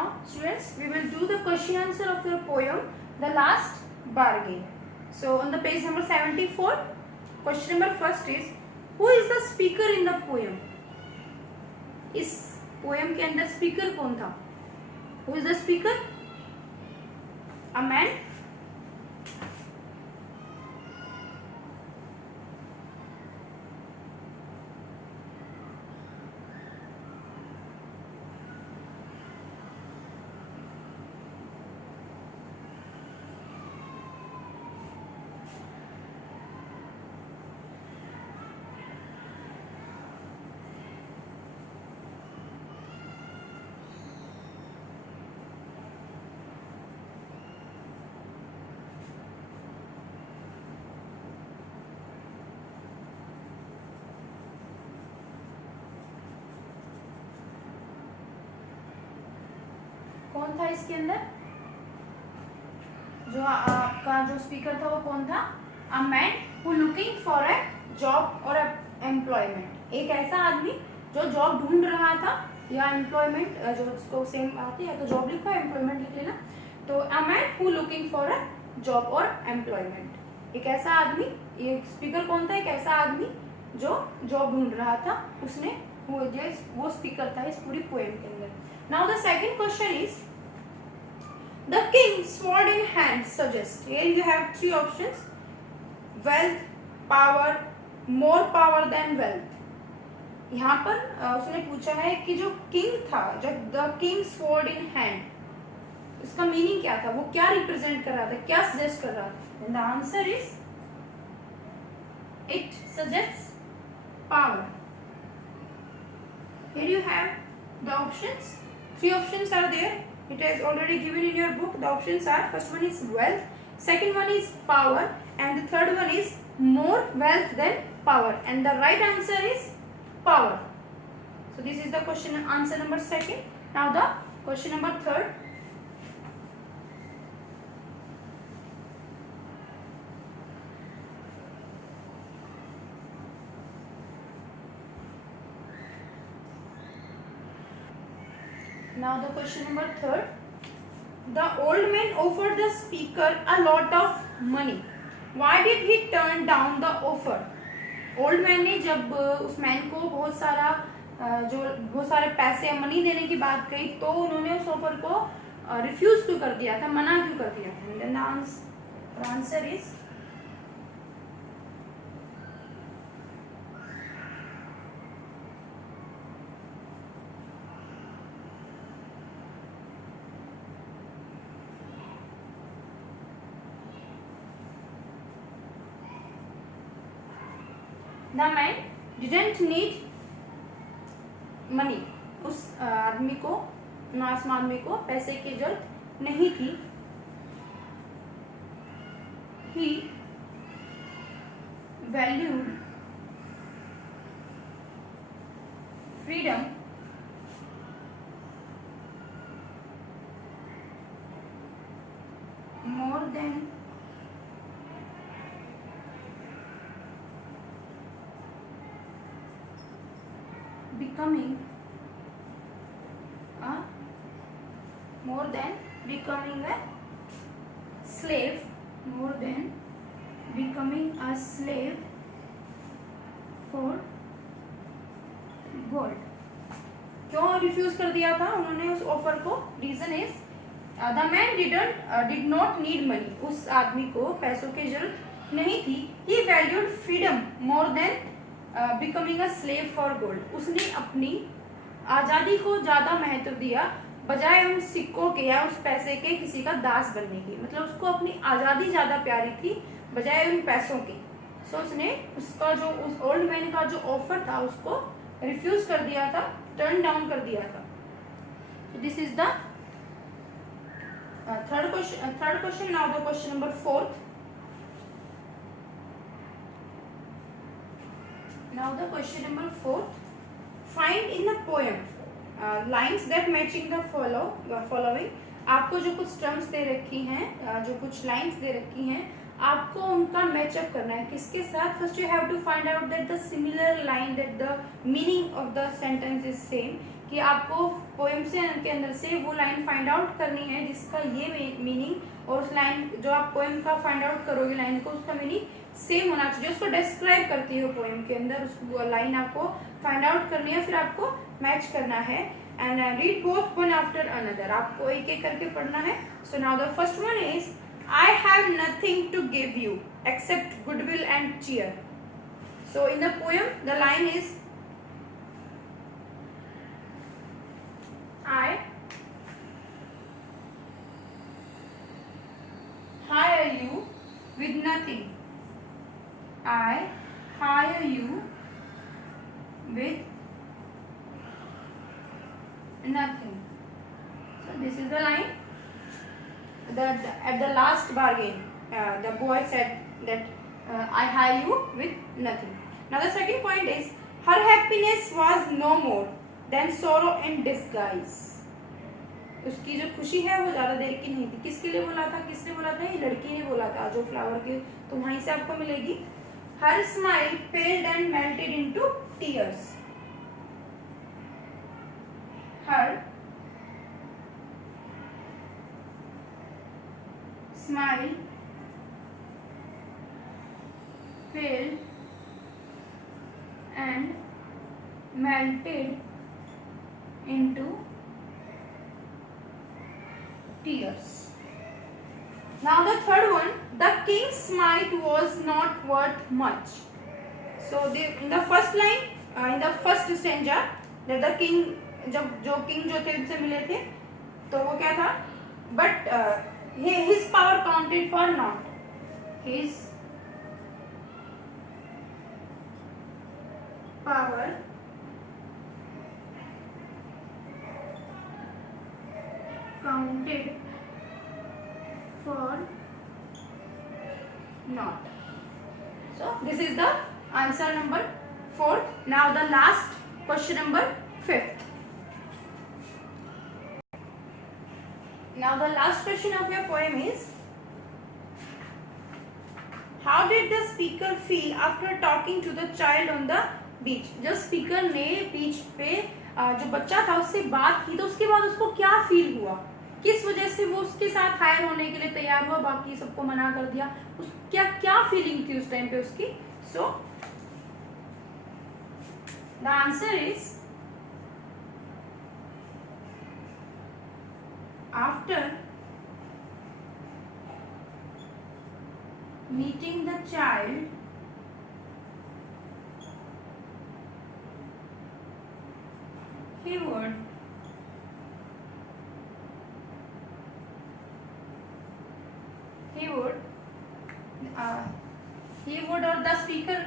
now students, we will do the question answer of your poem, The Last Bargain. So on the page number 74, question number first is, who is the speaker in the poem? इस poem के अंदर speaker कौन था? Who is the speaker? A man. कौन था इसके अंदर? जो आपका जो स्पीकर था वो कौन था? A man who looking for a job और एम्प्लॉयमेंट, एक ऐसा आदमी जो जॉब ढूंढ रहा था या एम्प्लॉयमेंट, जो उसको सेम आती है, तो जॉब लिखा है, एम्प्लॉयमेंट लिख लेना। तो a man who looking for a job और एम्प्लॉयमेंट, एक ऐसा आदमी, ये स्पीकर कौन था? एक ऐसा आदमी जो जॉब ढूंढ रहा था, उसने वो स्पीकर था इस पूरी पोएम के अंदर। Now the second question is, the king sword in hand suggests, here you have three options, wealth, power, more power than wealth। यहाँ पर उसने पूछा है कि जो किंग था, जब the king sword in hand, इसका मीनिंग क्या था, वो क्या रिप्रेजेंट कर रहा था, क्या सजेस्ट कर रहा था? And the answer is, it suggests power. Here you have the options, three options are there, it is already given in your book. The options are, first one is wealth, second one is power, and the third one is more wealth than power, and the right answer is power. So this is the question answer number second. Now the question number third, now the question number third, the old man offered the speaker a lot of money, why did he turn down the offer? Old man ने जब उस मैन को बहुत सारे पैसे मनी देने की बात कही, तो उन्होंने उस ऑफर को रिफ्यूज क्यों कर दिया था, मना क्यों कर दिया था? And the answer is, The man didn't need money, उस आदमी को, मासूम आदमी को पैसे की जरूरत नहीं थी। He valued freedom more than becoming a slave, more than becoming a slave for gold। क्यों रिफ्यूज कर दिया था उन्होंने उस ऑफर को? Reason is, the man did not need money, उस आदमी को पैसों की जरूरत नहीं थी। He valued freedom more than becoming a slave for gold, उसने अपनी आजादी को ज्यादा महत्व दिया बजाय उन सिक्कों के या उस पैसे के किसी का दास बनने की। मतलब उसको अपनी आजादी ज्यादा प्यारी थी बजाय उन पैसों की। सो उसने उसका जो उस ओल्ड मैन का जो ऑफर था उसको रिफ्यूज कर दिया था, टर्न डाउन कर दिया था। So this is the third question. Now the question number fourth. Now the question number fourth, find in the poem lines that matching the following। आपको जो कुछ टर्म्स दे रखी हैं, जो कुछ लाइंस दे रखी हैं, आपको उनका मैचअप करना है किसके साथ? First you have to find out that the similar line, that the meaning of the sentence is same, कि आपको पोएम से के अंदर से वो लाइन फाइंड आउट करनी है जिसका ये मीनिंग, और उस लाइन जो आप पोएम का फाइंड आउट करोगे लाइन को, उसका मीनिंग सेम होना चाहिए, उसको डिस्क्राइब करती है पोएम के अंदर, उस लाइन आपको फाइंड आउट करनी है, फिर आपको मैच करना है। And read both one after another, आपको एक एक करके पढ़ना है। So now the first one is I have nothing to give you except goodwill and cheer. So in the poem the line is I hire you with nothing. I hire you with nothing. So this is the line. At the last bargain, the boy said that I hire you with nothing. Now the second point is her happiness was no more than sorrow in disguise. उसकी जो खुशी है वो ज्यादा देर की नहीं थी। किसके लिए बोला था, किसने बोला था, ये लड़की ने बोला था जो फ्लावर के, तो वहीं से आपको मिलेगी। Her smile paled and melted into tears. Her smile paled and melted into tears. Now the third one, the king's might was not worth much. So in the first line, in the first stanza, that the king, जब जो king जो थे उनसे मिले थे, तो वो क्या था, but his power counted for naught. His power counted for naught. So this is the answer number 4th. Now the last question number 5th. Now the last question of your poem is, how did the speaker feel after talking to the child on the beach? जब स्पीकर ने बीच पे जो बच्चा था उससे बात की, तो उसके बाद उसको क्या फील हुआ, किस वजह से वो उसके साथ हायर होने के लिए तैयार हुआ, बाकी सबको मना कर दिया, उस क्या फीलिंग थी उस टाइम पे उसकी। So the answer is, after meeting the child he would or the speaker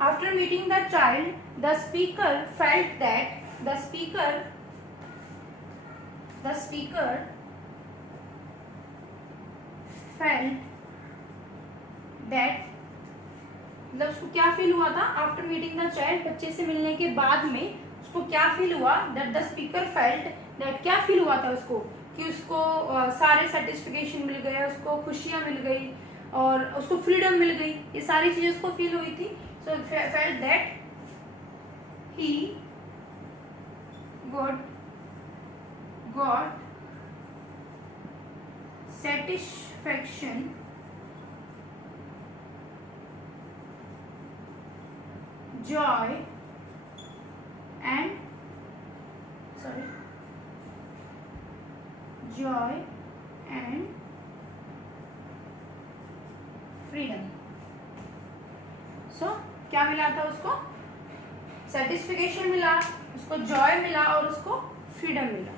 after meeting the child, the speaker felt that the speaker felt that, मतलब उसको क्या फील हुआ था आफ्टर मीटिंग द चाइल्ड, बच्चे से मिलने के बाद में उसको क्या फील हुआ, that the speaker felt that, क्या फील हुआ था उसको कि उसको सारे सेटिस्फिकेशन मिल गए, उसको खुशियां मिल गई और उसको फ्रीडम मिल गई, ये सारी चीजें उसको फील हुई थी। So felt that he got satisfaction joy and freedom. So क्या मिला था उसको, सेटिस्फिकेशन मिला, उसको जॉय मिला और उसको फ्रीडम मिला।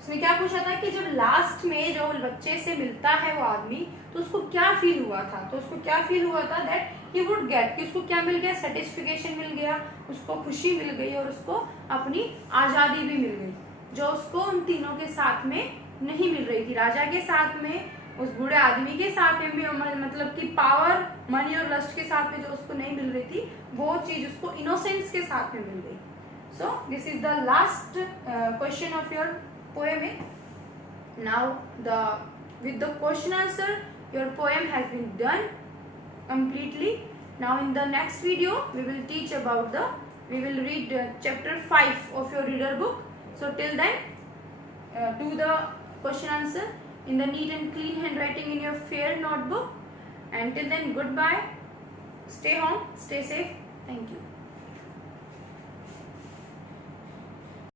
उसमें क्या पूछा था कि जब लास्ट में जो बच्चे से मिलता है वो आदमी, तो उसको क्या फील हुआ था, तो उसको क्या फील हुआ था, दैट ही वुड गेट, कि उसको क्या मिल गया, सेटिस्फिकेशन मिल गया, उसको खुशी मिल गई और उसको अपनी आज़ादी भी मिल गई, जो उसको उन तीनों के साथ में नहीं मिल रही थी। राजा के साथ में, उस बूढ़े आदमी के साथ में भी, मतलब कि पावर, मनी और लस्ट के साथ में जो उसको नहीं मिल रही थी, वो चीज उसको इनोसेंस के साथ में मिल गई। So this is the last question of your poem. Now with the question answer, your poem has been done. completely. Now in the next video we will teach about we will read chapter 5 of your reader book. So till then do the question answer in the neat and clean handwriting in your fair notebook. And till then, goodbye. Stay home, stay safe. Thank you.